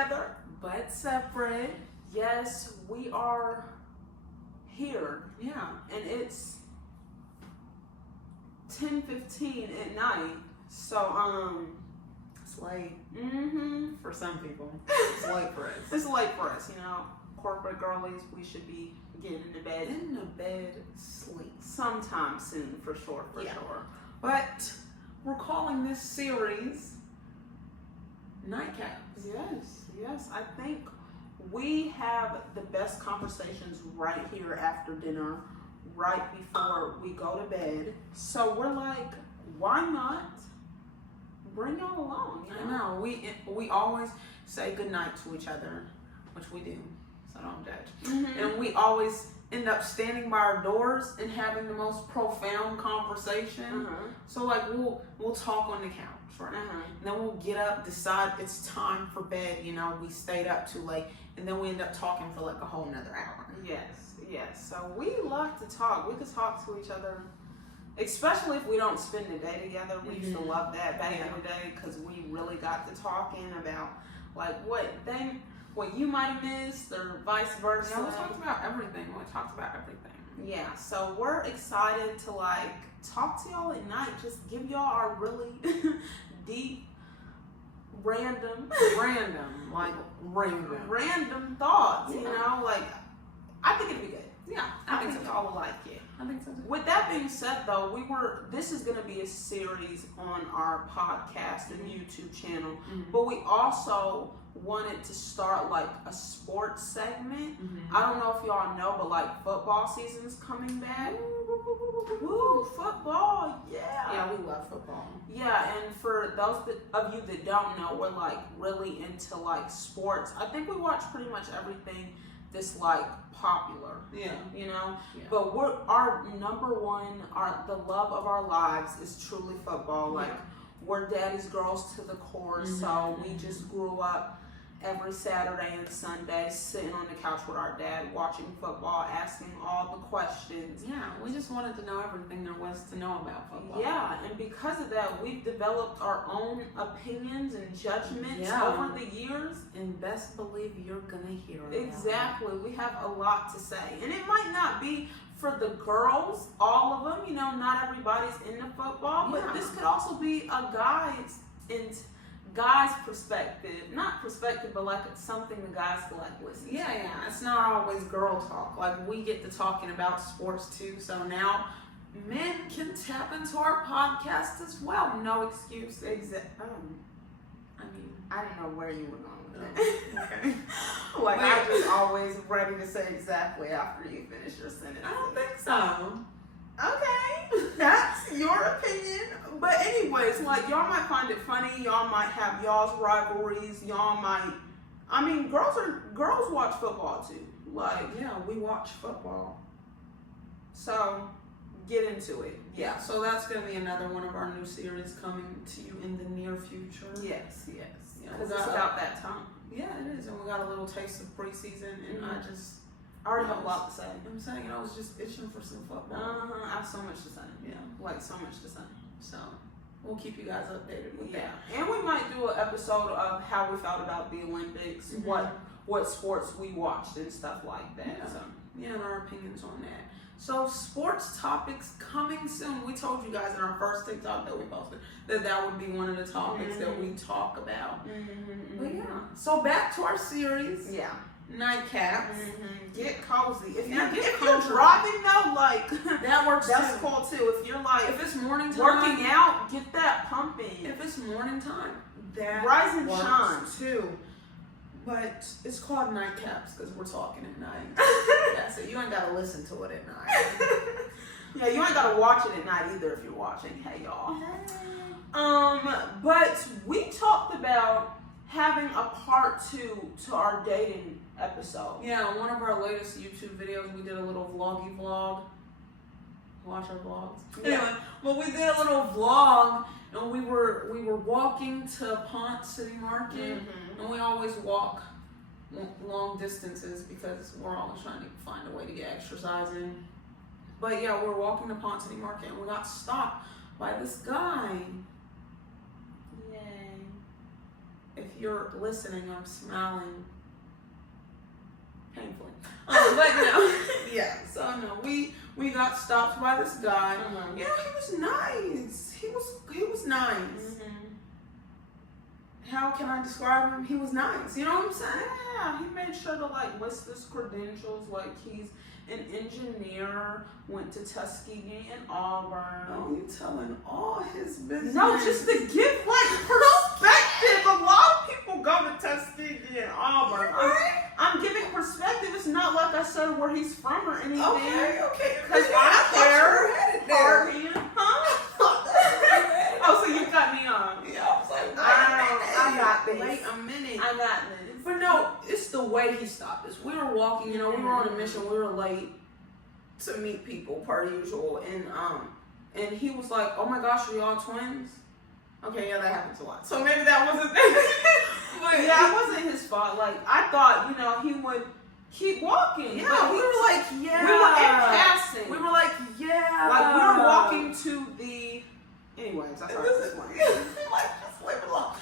together, but separate. Yes, we are here. Yeah. And it's 10:15 at night. So, It's late mm-hmm. for some people. It's late for us. It's late for us, corporate girlies, we should be getting into bed. In the bed, sleep. Sometime soon, for sure. But we're calling this series Nightcaps. Yes. I think we have the best conversations right here after dinner, right before we go to bed. So we're like, why not bring y'all along? I know. We always say goodnight to each other, which we do, so don't judge. Mm-hmm. And we always end up standing by our doors and having the most profound conversation. So like we'll talk on the couch, right? And then we'll get up, decide it's time for bed. We stayed up too late, and then we end up talking for like a whole nother hour. Yes. So we love to talk. We could talk to each other, especially if we don't spend the day together. We used to love that back in the day because we really got to talking about like what you might have missed or vice versa. Yeah, we talked about everything. Yeah, so we're excited to like talk to y'all at night. Just give y'all our really deep, random thoughts. Like I think it'd be good. Yeah, I think y'all will like it. I think so too. With that being said, though, this is going to be a series on our podcast and YouTube channel, but we also wanted to start like a sports segment. I don't know if y'all know, but like football season's coming back. Woo, football, yeah. Yeah, we love football. Yeah, and for those of you that don't know, we're like really into like sports. I think we watch pretty much everything that's like popular. Yeah. But our number one, the love of our lives is truly football. Like we're daddy's girls to the core, so we just grew up every Saturday and Sunday sitting on the couch with our dad watching football, asking all the questions. Yeah, we just wanted to know everything there was to know about football. Yeah, and because of that, we've developed our own opinions and judgments over the years. And best believe you're gonna hear it. Exactly. We have a lot to say. And it might not be for the girls, all of them, not everybody's into football, but this could also be a guy's perspective, not perspective, but like something the guys could like listen to. Yeah, it's not always girl talk. Like we get to talking about sports too, so now men can tap into our podcast as well. No excuse. I don't know where you were going with that. Okay. Like I just always ready to say exactly after you finish your sentence. I don't think so. Okay, that's your opinion. But anyways, like y'all might find it funny. Y'all might have y'all's rivalries. Y'all might. I mean, girls watch football too. Like we watch football. So get into it. Yeah. So that's gonna be another one of our new series coming to you in the near future. Yes. Because it's about that time. Yeah, it is, and we got a little taste of preseason, and I already have a lot to say. I'm saying I was just itching for some football. I have so much to say. Yeah, like so much to say. So we'll keep you guys updated with that. And we might do an episode of how we felt about the Olympics, what sports we watched and stuff like that. Yeah. So and our opinions on that. So sports topics coming soon. We told you guys in our first TikTok that we posted that would be one of the topics that we talk about. But so back to our series. Yeah. Nightcaps. Get cozy. If you're driving though, like that works. That's cool too. If you're like if it's morning time, working out, get that pumping. If it's morning time, that rise and works shine too. But it's called Nightcaps because we're talking at night. That's it. You ain't gotta listen to it at night. Yeah, you ain't gotta watch it at night either if you're watching. Hey y'all. But we talked about having a part 2 to our dating episode. Yeah, one of our latest YouTube videos, we did a little vloggy vlog. Watch our vlogs. Yeah. Anyway, but we did a little vlog, and we were walking to Ponce City Market, and we always walk long distances because we're always trying to find a way to get exercise in. But yeah, we're walking to Ponce City Market, and we got stopped by this guy. Yay. if you're listening, I'm smiling painfully. But no, yeah. So no, we got stopped by this guy. You know, he was nice. He was nice. How can I describe him? He was nice. You know what I'm saying? Yeah, he made sure to like list his credentials. Like he's an engineer, went to Tuskegee and Auburn. Oh, you telling all his business? No, just to give like perspective. A lot of people go to Tuskegee and Auburn. I'm giving perspective. It's not like I said where he's from or anything. Okay. Because I'm there. Oh, so you cut me off. Yeah, I was like, I got this. Wait a minute. I got this. But no, it's the way he stopped us. We were walking, you know, we were on a mission. We were late to meet people per usual, and he was like, "Oh my gosh, are y'all twins?" Okay, yeah, that happens a lot. So maybe that wasn't But yeah, it wasn't his fault. Like I thought, you know, he would keep walking. Yeah, we were like, yeah. We were in passing. We were like, yeah. Like we were walking to the. Anyways, that's all right. Like, just leave it alone.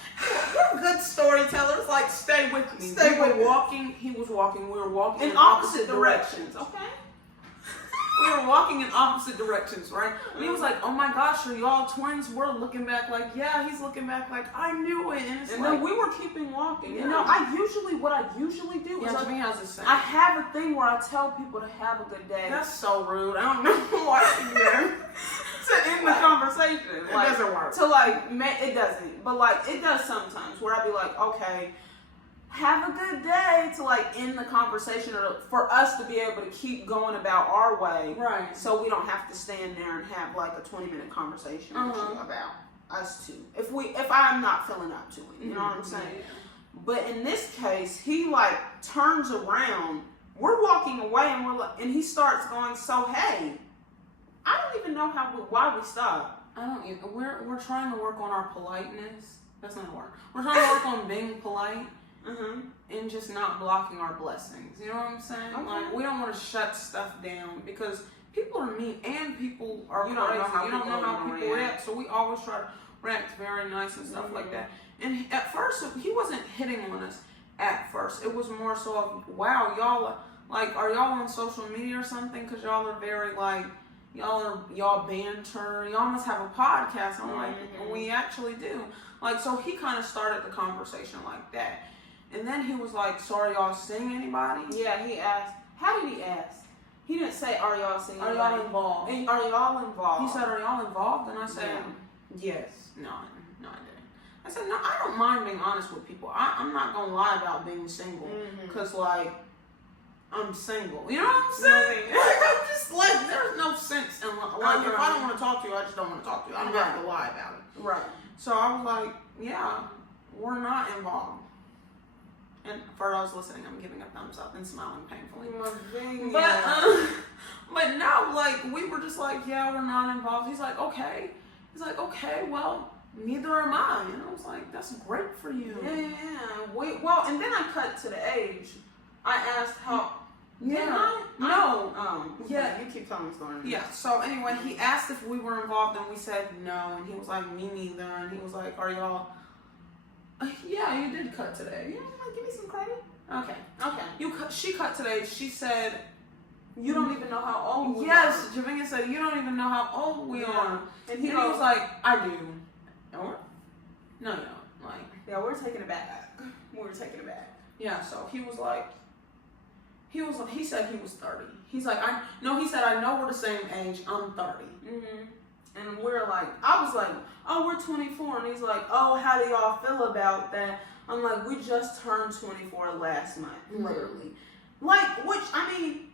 We're good storytellers. Like, stay with me. Stay with me. He was walking. We were walking in opposite directions. Okay. We were walking in opposite directions, right? And he was like, "Oh my gosh, are y'all twins?" We're looking back like, "Yeah." He's looking back like, "I knew it." And then we were keeping walking. Yeah. You know, what I usually do is to me, I was the same. I have a thing where I tell people to have a good day. That's so rude. I don't know why you do that. To end the conversation. It doesn't work. It doesn't. But like, it does sometimes where I'd be like, okay, have a good day, to like end the conversation, or for us to be able to keep going about our way. Right. So we don't have to stand there and have like a 20-minute conversation with you about us two. If I'm not feeling up to it. You know what I'm saying? Yeah. But in this case, he like turns around. We're walking away and he starts going, "So hey, I don't even know why we stopped." I don't even. We're trying to work on our politeness. That's not a word. We're trying to work on being polite. And just not blocking our blessings. You know what I'm saying? Okay. Like, we don't want to shut stuff down because people are mean and people are crazy. You don't know how people react. So we always try to react very nice and stuff like that. And at first, he wasn't hitting on us at first. It was more so of, wow, y'all, like, are y'all on social media or something? Because y'all are very, like, y'all banter. Y'all must have a podcast. I'm like, we actually do. Like, so he kind of started the conversation like that. And then he was like, "So are y'all seeing anybody?" Yeah, he asked. How did he ask? He didn't say, "Are y'all seeing anybody?" Are y'all involved? And are y'all involved? He said, "Are y'all involved?" And I said, "Yes." No, I didn't. I said, "No, I don't mind being honest with people. I'm not gonna lie about being single, cause like I'm single. You know what I'm saying? Like, I'm just like, there's no sense in like if I don't want to talk to you, I just don't want to talk to you. I'm not gonna lie about it." Right. So I was like, "Yeah, we're not involved." And for those listening, I'm giving a thumbs up and smiling painfully. But no, like, we were just like, "Yeah, we're not involved." He's like, "Okay." He's like, "Okay, well, neither am I." And I was like, "That's great for you." Yeah. Well, and then I cut to the age. I asked how. Yeah. No. Yeah. You keep telling me stories. Yeah. So anyway, he asked if we were involved, and we said no. And he was like, "Me neither." And he was like, "Are y'all?" Yeah, you did cut today. Yeah. Give me some credit. Okay. She cut today. She said, "You don't even know how old we are." Yes, Javinia said, "You don't even know how old we are." And he was like, "I do." Or? No, you don't. Like, yeah, we're taking it back. Yeah, so he was like, he said he was 30. He's like, he said, "I know we're the same age. I'm 30. And we're like, I was like, "Oh, we're 24. And he's like, "Oh, how do y'all feel about that?" I'm like, "We just turned 24 last month, literally." Like, which, I mean,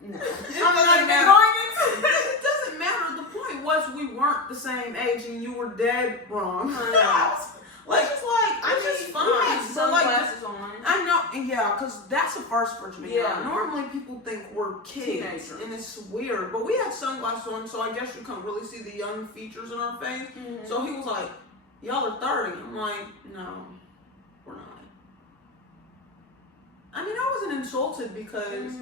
no. I'm not even going into it. It doesn't matter. The point was we weren't the same age and you were dead wrong. Like, it's like, I mean, fine. We had sunglasses on. I know, yeah, because that's a first for Jamaica. Yeah. Normally people think we're kids, teenagers, and it's weird. But we had sunglasses on, so I guess you can't really see the young features in our face. So he was like, "Y'all are 30. I'm like, "No, we're not." I mean, I wasn't insulted because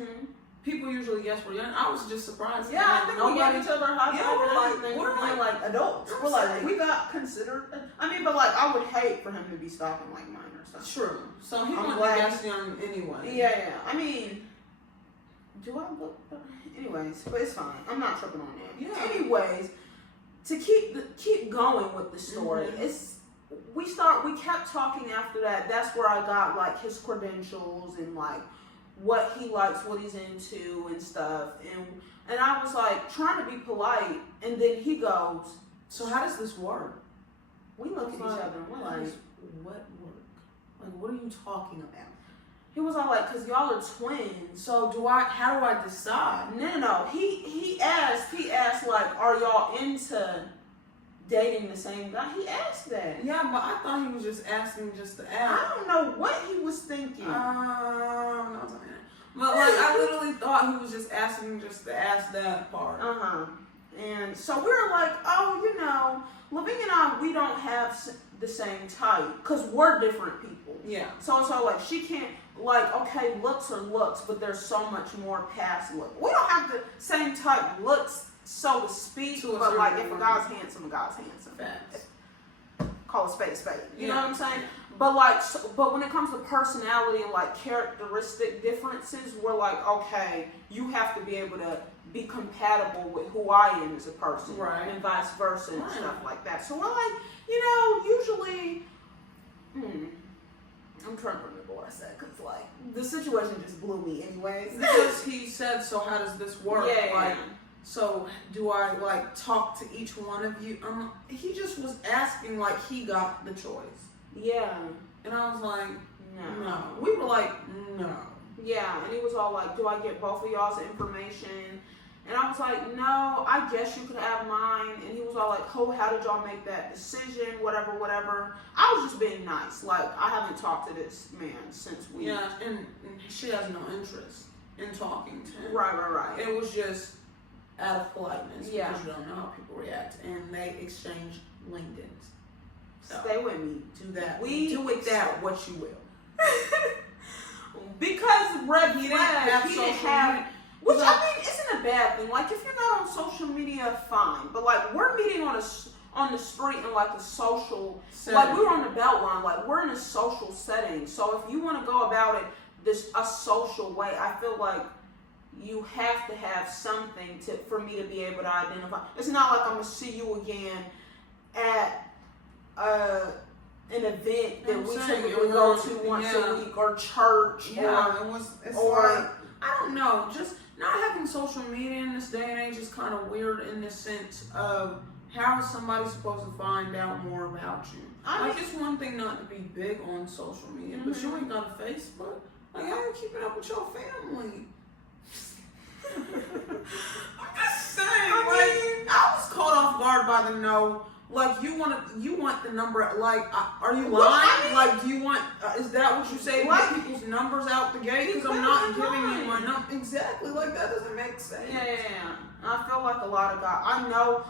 people usually guess we're young. I was just surprised. Yeah, I think we gave each other a high five. We're like adults. We're like, we got considered. I mean, but like, I would hate for him to be stalking like minors. True. So he wouldn't guess young anyway. Yeah. I mean, do I look? Anyways, but it's fine. I'm not tripping on that. Yeah. Anyways, to keep going with the story, we kept talking after that. That's where I got like his credentials and like what he likes, what he's into and stuff. And I was like trying to be polite, and then he goes, "So how does this work?" We look at each other and we're like, "What work? Like, what are you talking about?" He was all like, "Cause y'all are twins." So how do I decide? No. He asked like, "Are y'all into dating the same guy?" He asked that. Yeah, but I thought he was just asking just to ask. I don't know what he was thinking. But like, I literally thought he was just asking just to ask that part. And so we were like, oh, you know, Lavinia and I, we don't have the same type because we're different people. Yeah. So like, she can't, like, okay, looks are looks, but there's so much more past look. We don't have the same type looks, so to speak, but like, if a guy's handsome, a guy's handsome. Facts. Call a spade a spade. You know what I'm saying? But like, but when it comes to personality and like characteristic differences, we're like, okay, you have to be able to be compatible with who I am as a person, right? And vice versa and stuff like that. So we're like, you know, usually, I'm trying to remember what I said because like the situation just blew me, anyways. Because he said, "So how does this work?" Yeah. Like, so do I like talk to each one of you? He just was asking like he got the choice. Yeah. And I was like, no. We were like, no. Yeah, and he was all like, do I get both of y'all's information? And I was like, no, I guess you could have mine. And he was all like, oh, how did y'all make that decision? Whatever. I was just being nice. Like, I haven't talked to this man since we... Yeah, and she has no interest in talking to him. Right. It was just out of politeness. Yeah. Because you don't know how people react. And they exchanged LinkedIn's. So, stay with me. Do that. Do with that what you will. Because red flag, he didn't have... Which, I mean, isn't a bad thing. Like, if you're not on social media, fine. But, like, we're meeting on the street in, like, a social... setting. Like, we were on the Beltline. Like, we're in a social setting. So, if you want to go about it a social way, I feel like you have to have something for me to be able to identify. It's not like I'm going to see you again at an event that we typically go to once a week, or church, or I don't know, just not having social media in this day and age is kind of weird in the sense of how is somebody supposed to find out more about you? Like, it's one thing not to be big on social media, but you ain't got a Facebook. Like, how are you keeping up with your family? I'm just saying. I was caught off guard by the no. Like, you want the number, like, are you lying? Like, do you want, is that what you say, to get people's numbers out the gate? Because I'm not giving you my number. Exactly, like, that doesn't make sense. Yeah. I feel like a lot of guys, I know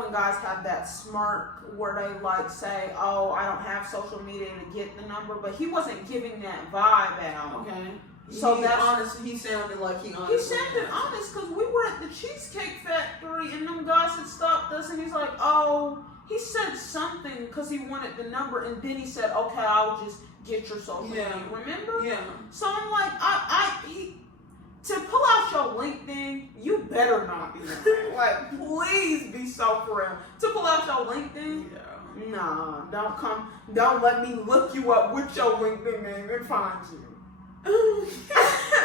when guys have that smirk where they, like, say, oh, I don't have social media to get the number, but he wasn't giving that vibe out. Okay. So that's honest. He sounded like he honest. He sounded honest because we were at the Cheesecake Factory and them guys had stopped us and he's like, oh, he said something because he wanted the number and then he said, okay, I'll just get your social media. Remember? Yeah. So I'm like, to pull out your LinkedIn, you better not be lying. Like, please be so for real. To pull out your LinkedIn, nah, don't let me look you up with your LinkedIn name and find you.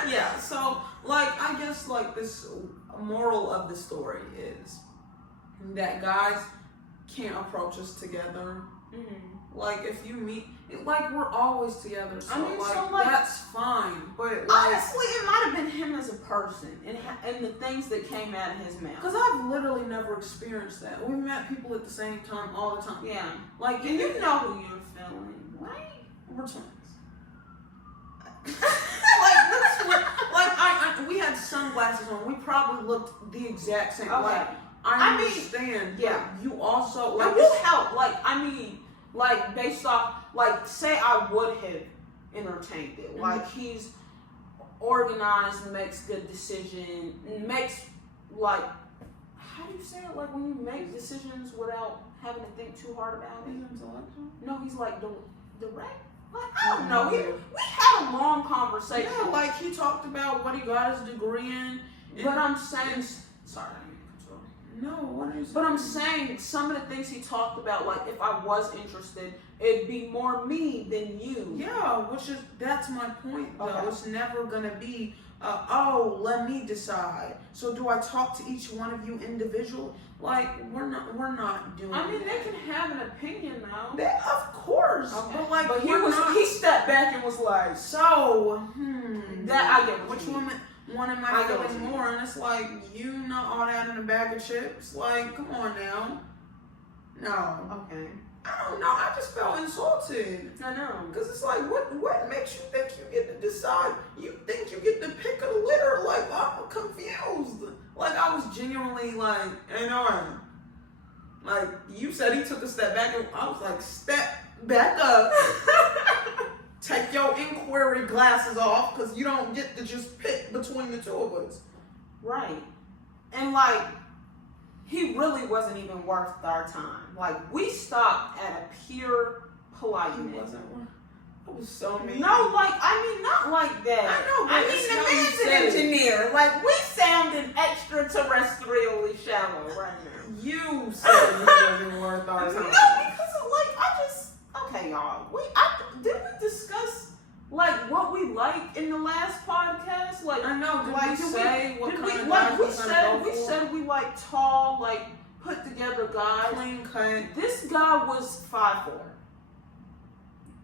Yeah, so, like, I guess, like, this moral of the story is that guys can't approach us together. Like, if you meet, like, we're always together, so, that's fine, but, like, honestly, it might have been him as a person, and the things that came out of his mouth. Because I've literally never experienced that. We met people at the same time, all the time. Yeah. Like, and you know who you're feeling, right? We're twins. Like, we had sunglasses on. We probably looked the exact same. Okay. Like, I understand. Yeah. You also, like, it will help. Like, I mean, like, based off, like, say I would have entertained it. Like, organized, makes good decision, makes like, how do you say it? Like when you make decisions without having to think too hard about it. No, he's like direct. Like, I don't know. We had a long conversation. Yeah, like he talked about what he got his degree in. But I'm saying, sorry, I didn't mean to control. No, what are you saying? But I'm saying some of the things he talked about, like if I was interested, it'd be more me than you. Yeah, that's my point though. Okay. It's never gonna be, let me decide. So do I talk to each one of you individually? Like we're not doing. I mean, that. they can have an opinion now. Of course, Okay. but like, but he stepped back and was like, so that I get which you. one am I feeling more? And it's like, you know, all that in a bag of chips. Like, come on now. No. Okay. I don't know. I just felt insulted. I know. Because it's like, what makes you think you get to decide? You think you get to pick of the litter? Like, I'm confused. Like, I was genuinely like, like, you said he took a step back, and I was like, step back up. Take your inquiry glasses off, because you don't get to just pick between the two of us. Right. And like, he really wasn't even worth our time. Like, we stopped at a pure politeness. He wasn't worth. It was so mean. No, like, I mean, not like that. I know, but I it's mean, how the you man's said an it. engineer. Like, we sounded extraterrestrially shallow right now. You said he wasn't worth our No, time. because of, like, okay, y'all. Did we discuss, like, what we like in the last podcast? Like, I know. Did like, we say what kind of like, guys we we're gonna said, go we for? said we like tall, like, put together guys. Clean cut. This guy was 5'4".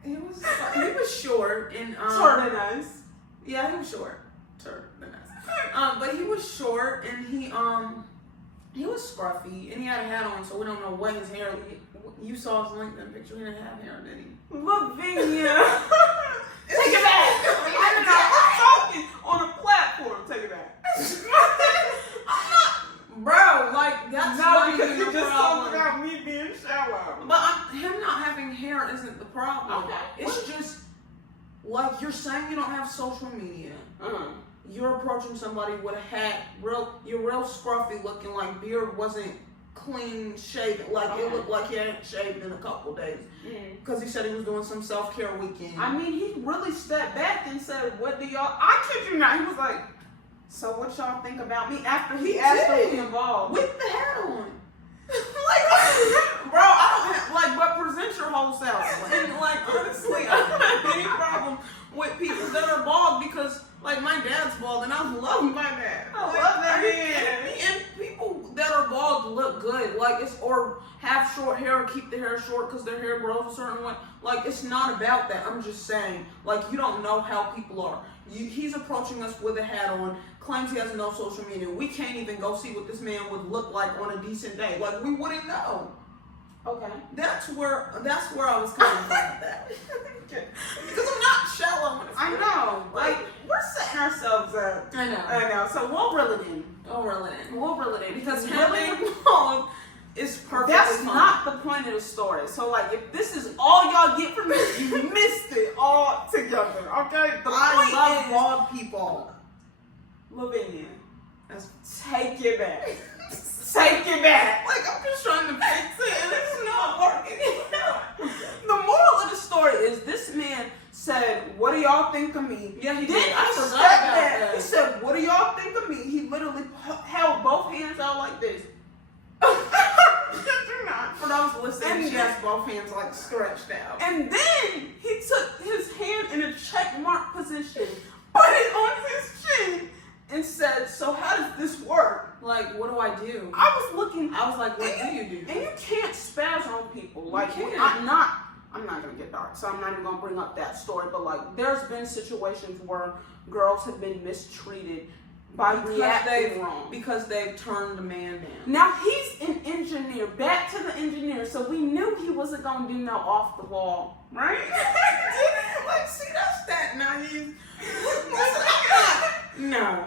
He was short and Sort of nice. Yeah, he was short. Sort of nice. But he was short and he was scruffy and he had a hat on, so we don't know what his hair. You saw his LinkedIn picture. He didn't have hair, did he? Lavinia. Take it back. I'm not talking on a platform. Take it back. Bro, like that's No, not because even you the just problem. talked about me being shallow. But him not having hair isn't the problem. Okay. It's just like you're saying you don't have social media. You're approaching somebody with a hat, you're real scruffy looking, like beard wasn't clean shaven, like it looked like he hadn't shaved in a couple days. Because he said he was doing some self-care weekend. I mean, he really stepped back and said, "What do y'all?" I kid you not. He was like, "So what y'all think about me?" After he asked to be involved with the hat on. Like, bro, I don't have, but present your whole self. And honestly, I don't have any problem with people that are bald because my dad's bald and I love my dad. I love that man. And people that are bald look good. Or have short hair or keep the hair short because their hair grows a certain way. It's not about that. I'm just saying, you don't know how people are. He's approaching us with a hat on, claims he has no social media. We can't even go see what this man would look like on a decent day. We wouldn't know. Okay. That's where I was coming from with that. Because I'm not shallow. I know. We're setting ourselves up. I know. I know. So we'll reel it in. We'll reel it in. Because him really being bald is perfectly That's fine. not the point of the story. So, if this is all y'all get from this, you missed it all together. Okay? The I love point bald people. is, Lavinia, That's, take it back. Take it back. I'm just trying to fix it and it's not working. The moral of the story is this man said, "What do y'all think of me?" Yeah, he Then did. I he forgot stepped about back. that. He said, "What do y'all think of me?" He literally held both hands out like this. For those listening, And she has both hands stretched out. And then he took his hand in a check mark position, put it on his chin, and said, "So how does this work?" What do I do? I was looking. I was like, what do you do? And you can't spaz on people. can't. I'm not gonna get dark, so I'm not even gonna bring up that story. But there's been situations where girls have been mistreated by reacting wrong because they've turned the man down. Now he's an engineer. Back to the engineer. So we knew he wasn't gonna do no off the wall, right? See, that's that naive. No.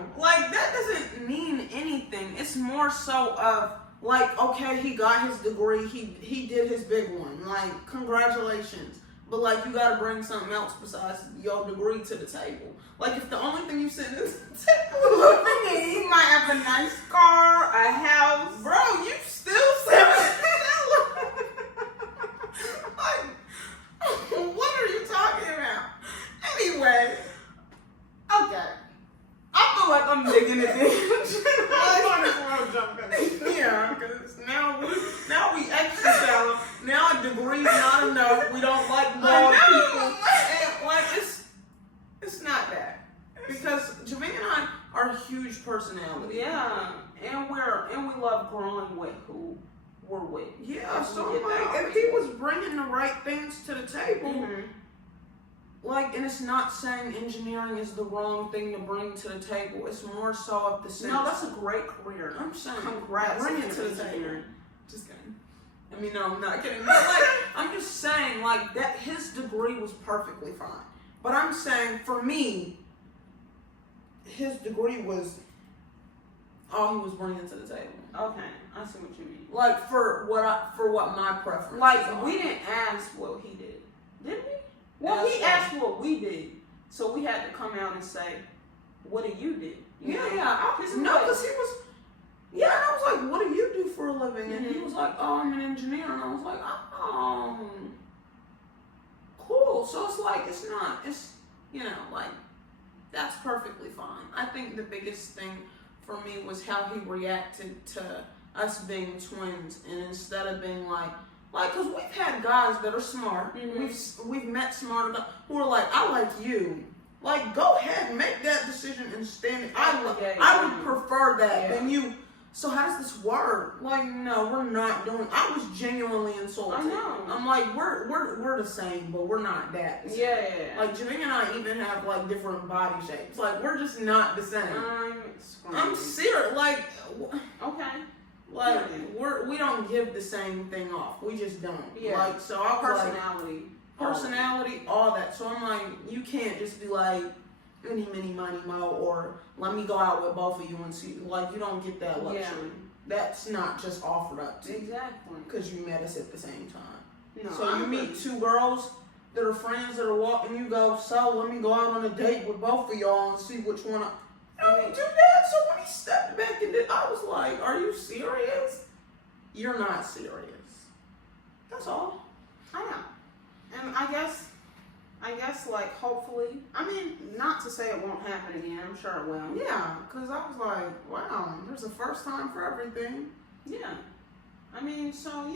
That doesn't mean anything. It's more so of okay, he got his degree, he did his big one. Congratulations. but like you gotta bring something else besides your degree to the table. Like if the only thing you send is the table, He might have a nice car, a house. bro, you still send like, what are you talking about? Anyway, Okay. I feel like I'm digging it in. yeah, because now we extra talent. Now a degree's not enough. We don't like bald people. And, like it's not that, because Javine and I are huge personalities. Yeah, and we love growing with who we're with. Yeah, so like if he was bringing the right things to the table, like, and it's not saying engineering is the wrong thing to bring to the table. It's more so of the sense. No, that's a great career. I'm saying, Congrats. bring it to the table. Just kidding. I mean, no, I'm not kidding. But like, I'm just saying, like, that his degree was perfectly fine. But I'm saying, for me, his degree was all he was bringing to the table. Okay, I see what you mean. Like for what my preference. Like we didn't ask what he did we? Well, he asked what we did, so we had to come out and say, "What do you do?" Because he was. Yeah, and I was like, "What do you do for a living?" And he was like, "Oh, I'm an engineer," and I was like, "Oh, cool." So it's like that's perfectly fine. I think the biggest thing for me was how he reacted to us being twins, and instead of being like, because we've had guys that are smart, we've met smart guys who are like, I like you. Like, go ahead and make that decision and stand it. I would prefer that than you. So how does this work? Like, no, we're not doing. I was genuinely insulted. I know. I'm like, we're the same, but we're not that. Yeah. Like Javine and I even have like different body shapes. Like we're just not the same. I'm serious. Like, okay. Like we don't give the same thing off. We just don't. Yeah. Like so, I was personality, all that. So I'm like, you can't just be like, any, mini, money, mo, or let me go out with both of you and see. Like, you don't get that luxury. Yeah. That's not just offered up to you. Exactly. Because you met us at the same time. No, so you meet two girls that are friends that are walking. You go, so let me go out on a date with both of y'all and see which one. I don't do that. So when he stepped back and did, I was like, are you serious? You're not serious. That's all. I know. And I guess like hopefully, I mean, not to say it won't happen again, I'm sure it will. Yeah, because I was like, wow, there's a first time for everything. Yeah. I mean, so,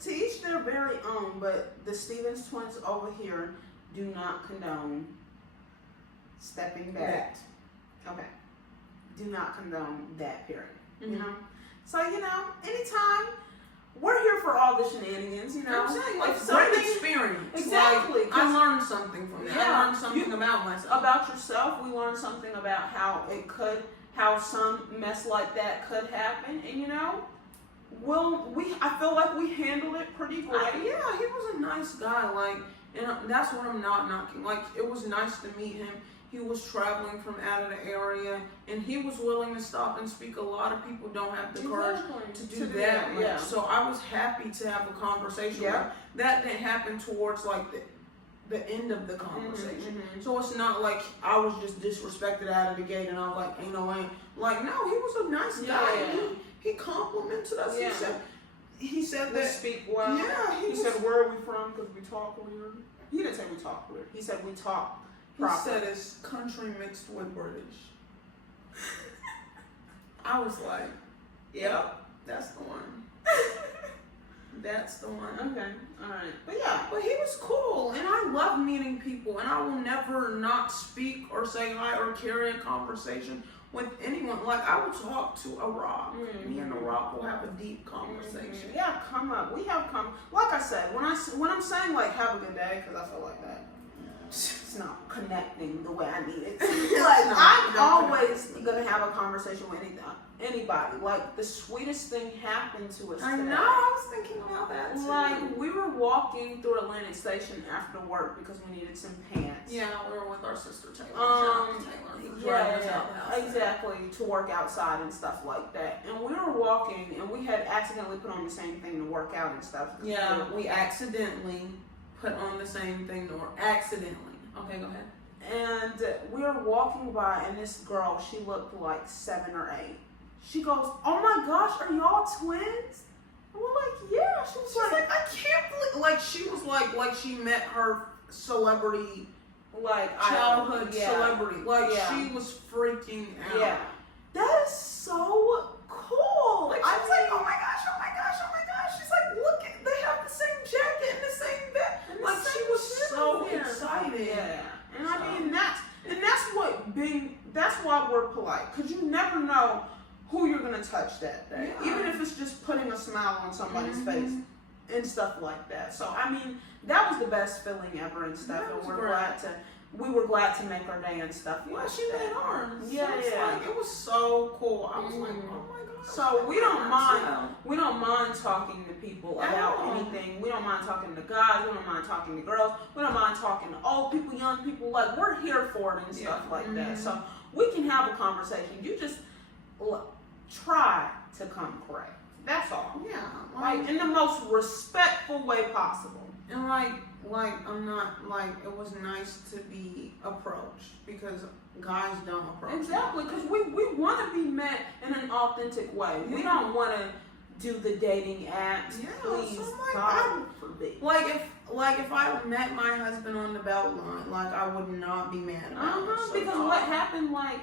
to each their very own, but the Stevens twins over here do not condone stepping back. Okay. Do not condone that, period. Mm-hmm. So, anytime, we're here for all the shenanigans, I'm saying, like, something, great experience. Exactly. Like, I learned something from that. Yeah, I learned something about myself. About yourself. We learned something about how some mess like that could happen. And, I feel like we handled it pretty great. Yeah, he was a nice guy. Like, and that's what I'm not knocking. Like, it was nice to meet him. He was traveling from out of the area, and he was willing to stop and speak. A lot of people don't have the courage to do that. Yeah. So I was happy to have a conversation. Yeah. That didn't happen towards like the end of the conversation. Mm-hmm. So it's not like I was just disrespected out of the gate, and I was like, ain't no way. Like, no, he was a nice guy. Yeah. He complimented us. Yeah. He said we that speak well. Yeah. He said, where are we from? Because we talk weird. He didn't say we talk weird. He said we talk. He said it's country mixed with British. I was like, yep, that's the one. That's the one. Okay, alright. But he was cool, and I love meeting people, and I will never not speak or say hi or carry a conversation with anyone. Like, I would talk to a rock. Mm-hmm. Me and the rock will have a deep conversation. Mm-hmm. Yeah, come up. We have come. Like I said, when I'm saying like have a good day, because I feel like that. It's not connecting the way I need it. Like, I'm always gonna have a conversation with anybody. Like, the sweetest thing happened to us I today. know, I was thinking about that too. Like, we were walking through Atlantic Station after work because we needed some pants. Yeah, we were with our sister Taylor. He was driving us out the house. Exactly, to work outside and stuff like that. And we were walking, and we had accidentally put on the same thing to work out and stuff. Yeah, we accidentally put on the same thing or accidentally. Okay, go ahead. And we were walking by, and this girl, she looked like 7 or 8. She goes, "Oh my gosh, are y'all twins?" And we're like, "Yeah." She's like, "I can't believe," like she was like she met her celebrity, like childhood celebrity. Like she was freaking out. Yeah. That is so cool. Like she was like, "Oh my gosh, oh my gosh, oh my gosh." She's like, "Look, they have the same jacket and the same bed." Like she was so excited. Yeah. And I mean that's why we're polite, because you never know who you're gonna touch that day. Yeah. Even if it's just putting a smile on somebody's face and stuff like that. So I mean, that was the best feeling ever and stuff. And we were glad to make our day and stuff. Yeah, she made ours. Yeah, Like, it was so cool. I was like, "Oh my god." So we don't mind talking to people about anything. We don't mind talking to guys. We don't mind talking to girls. We don't mind talking to old people, young people. Like, we're here for it and stuff like that. So we can have a conversation. You just try to come correct. That's all. Yeah. Like in the most respectful way possible. And I'm not like, it was nice to be approached, because guys don't approach. Exactly, because we want to be met in an authentic way. We don't want to do the dating apps. Yeah, Please, so like, God forbid. Like if I met my husband on the Beltline, like I would not be mad about it. So because what happened like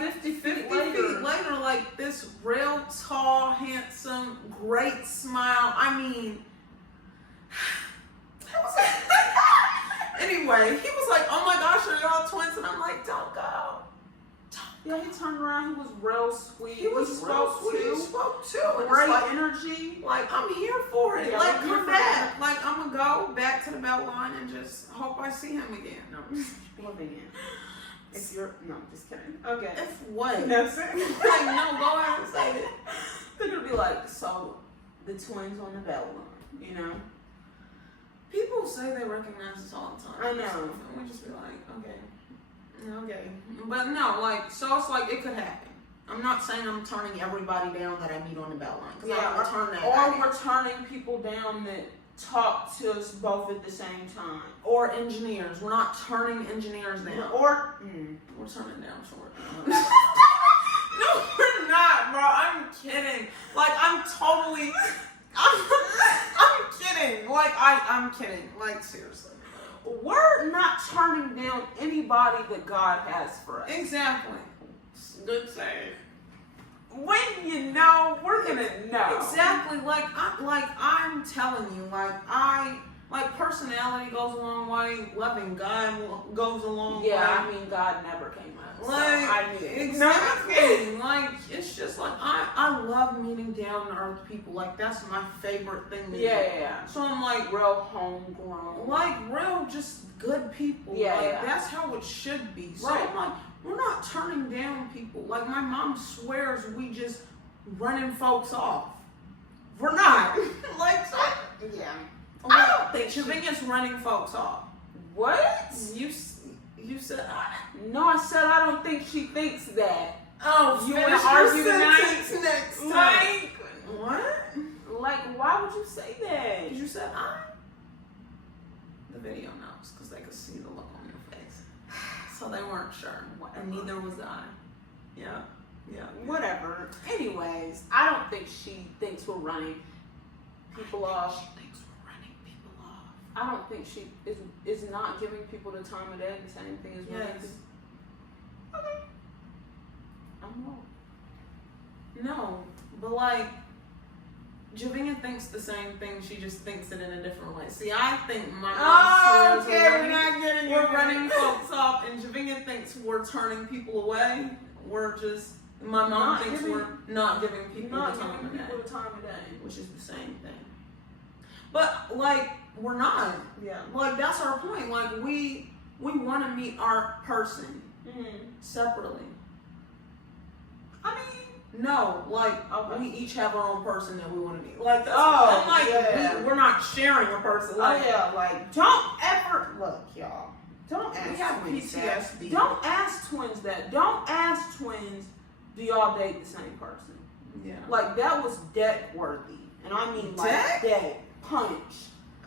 50 feet later, like this real tall, handsome, great smile. I mean, anyway, he was like, "Oh my gosh, are y'all twins?" And I'm like, "Don't go." Yeah, he turned around. He was real sweet. He was real sweet. He spoke too. Great energy. Like, I'm here for it. Yeah, like, I'm here come for back. Like, I'm gonna go back to the Beltline and just hope I see him again. No, If you're just kidding. Okay. If what? That's Like, no, go ahead and say it. They're gonna be like, so the twins on the Beltline, you know? People say they recognize us all the time. I know. And we just be like, okay. But no, like, so it's like, it could happen. I'm not saying I'm turning everybody down that I meet on the Beltline. Because I don't turn that Or down. we're turning people down that talk to us both at the same time. Or engineers. We're not turning engineers down. Or, we're turning down short. No, we're not, bro. I'm kidding. Like, I'm kidding. Like, I'm kidding. Like, seriously. we're not turning down anybody that God has for us. Exactly. Good save. When you know, we're gonna know. Exactly. I'm telling you, personality goes a long way. Loving God goes a long way. Yeah, I mean, God never came out. Like, so I knew. exactly. Like, it's just like, I love meeting down to earth people. Like, that's my favorite thing to do. Yeah. So I'm like, real homegrown. like, real just good people. Yeah, like, yeah. that's how it should be. So Right. I'm like, we're not turning down people. Like, my mom swears we just running folks off. We're not. Like, so, Yeah. I don't think Shavinga's running folks off. What? You said, No, I said I don't think she thinks that. oh, You finish wanna your argue tonight? sentence next time. Like, What? why would you say that? Because you said the video knows, because they could see the look on your face. So they weren't sure. And neither was I. Yeah. Whatever. Anyways, I don't think she thinks we're running people off. She thinks we're running people off. I don't think she is not giving people the time of day the same thing as running Yes. people. Okay. I'm wrong. No, but like, Javinga thinks the same thing, she just thinks it in a different way. See, I think my mom swears we're running folks off, and Javinga thinks we're turning people away. We're just, my mom thinks we're not giving people the time of day, which is the same thing. But like, we're not. Yeah. Like, that's our point. Like, we want to meet our person separately. I mean, no, like, okay. we each have our own person that we want to meet. Like, that's, Oh, I'm like, yeah. we're not sharing a person. Like, don't ever look, y'all. Don't ask we have twins PTSD. that. Don't ask twins that. Don't ask twins, do y'all date the same person? Yeah. Like, that was debt worthy. And I mean, like, Debt? debt. Punch.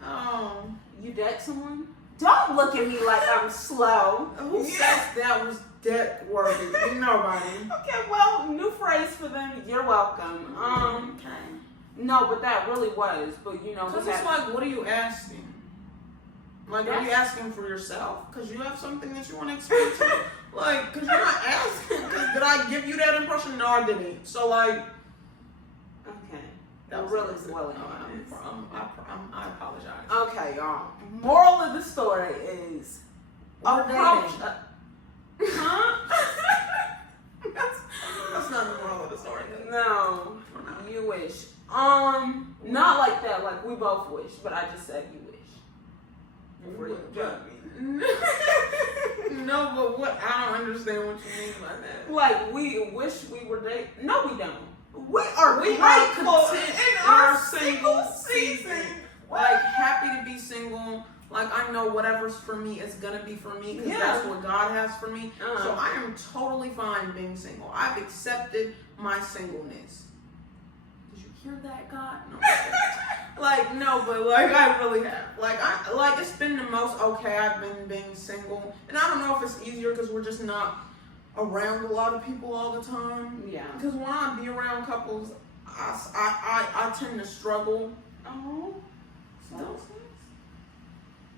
Oh. You date someone? Don't look at me like I'm slow. Who says that was debt worthy? Nobody. Okay, well, new phrase for them. You're welcome. Okay. No, but that really was. But Because it's like, what are you asking? Like, are you asking for yourself? Because you have something that you want to explain to? Like, because you're not asking. Because did I give you that impression? No, I didn't. So, like. Okay. That was really really swelling. I apologize. Okay, y'all. Moral of the story is approach. Huh? That's not the moral of the story. No, you wish. Not like that. Like we both wish, but I just said you wish. Before you judge me. No, but what? I don't understand what you mean by that. Like we wish we were dating. No, we don't. We are content in our single season. Like happy to be single. Like I know whatever's for me is gonna be for me because that's what God has for me. So I am totally fine being single. I've accepted my singleness. Did you hear that, God? No. Like no, but like I really have. Like it's been the most okay I've been being single, and I don't know if it's easier because we're just not around a lot of people all the time. Yeah. Because when I be around couples, I tend to struggle. Oh. So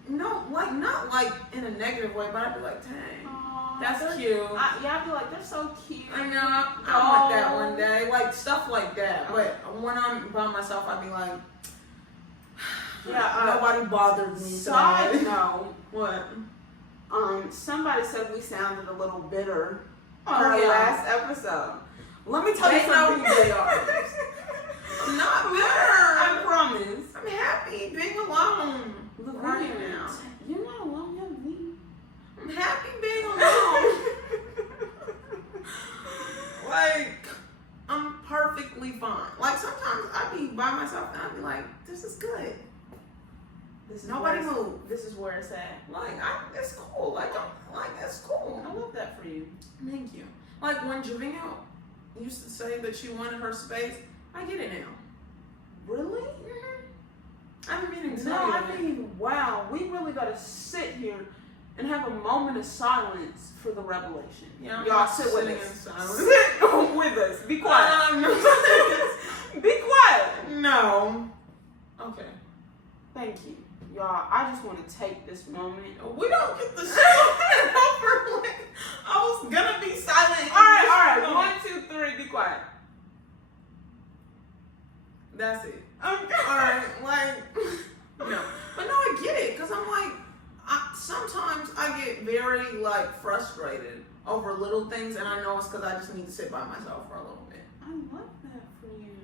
No, like not like in a negative way, but I'd be like, dang, that's cute. I'd be like, they're so cute. I know, I want that one day, like stuff like that. But when I'm by myself, I'd be like, nobody bothered me. Side note, what? Somebody said we sounded a little bitter on our last episode. Let me tell you something. They are. I'm not bitter. I promise. I'm happy being alone. Look Right now. You're not alone, you're me. I'm happy being alone. Like, I'm perfectly fine. Like, sometimes I be by myself and I be like, this is good. Nobody move. This is where it's at. Like, it's cool. Like, that's cool. I love that for you. Thank you. Like, when Javinia used to say that she wanted her space, I get it now. Really? I've been meaning to No, tell you I that. mean, wow, we really got to sit here and have a moment of silence for the revelation. Yeah, y'all sit with sitting us. in silence. Sit with us. Be quiet. Be quiet. No. Okay. Thank you. Y'all, I just want to take this moment. We don't get the shit over with. I was gonna be silent. All right. 1, 2, 3. Be quiet. That's it. Okay. Alright, like, no. But no, I get it, because I'm like, sometimes I get very, like, frustrated over little things, and I know it's because I just need to sit by myself for a little bit. I love that for you.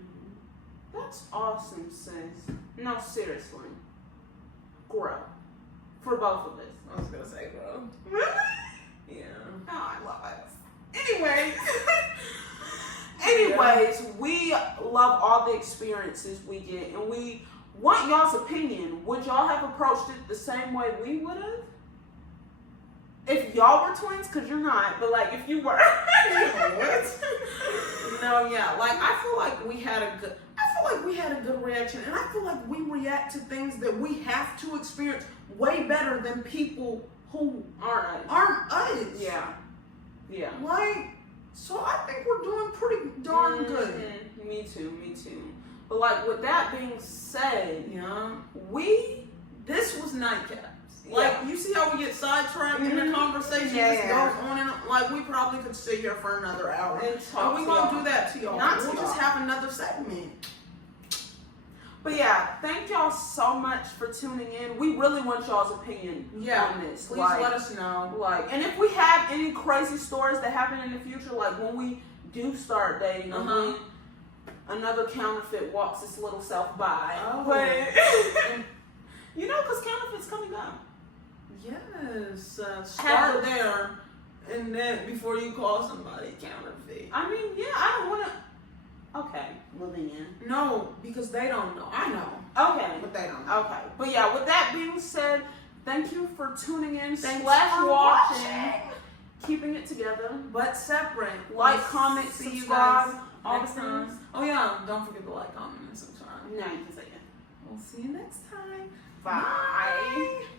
That's awesome, sis. No, seriously. Grow. For both of us. I was going to say, bro. Really? Yeah. Oh, I love it. Anyways, we love all the experiences we get, and we want y'all's opinion. Would y'all have approached it the same way we would have? If y'all were twins, because you're not, but like if you were. What? No, yeah. Like, I feel like we had a good reaction, and I feel like we react to things that we have to experience way better than people who aren't us. Yeah. Yeah. Like, so I think we're doing pretty darn good. Me too. But like with that being said, Yeah. This was Nightcaps. Like, you see how we get sidetracked in the conversation? Just goes on and on. Like, we probably could sit here for another hour. And talk we to won't y'all. do that to y'all. We'll just have another segment. But yeah, thank y'all so much for tuning in. We really want y'all's opinion on this. Please let us know. And if we have any crazy stories that happen in the future, like when we do start dating, and when another counterfeit walks its little self by. But, you know, because counterfeit's coming up. Yes. Start there, and then before you call somebody counterfeit. I mean, yeah, I don't want to. Okay, well then. No, because they don't know. I know. Okay. But they don't know. Okay. But yeah, with that being said, thank you for tuning in Thanks / for watching. Keeping it together. But separate. Like, comment, see subscribe, you guys all the next things. time. Oh yeah, don't forget to like, comment, and subscribe. Now you can say it. We'll see you next time. Bye.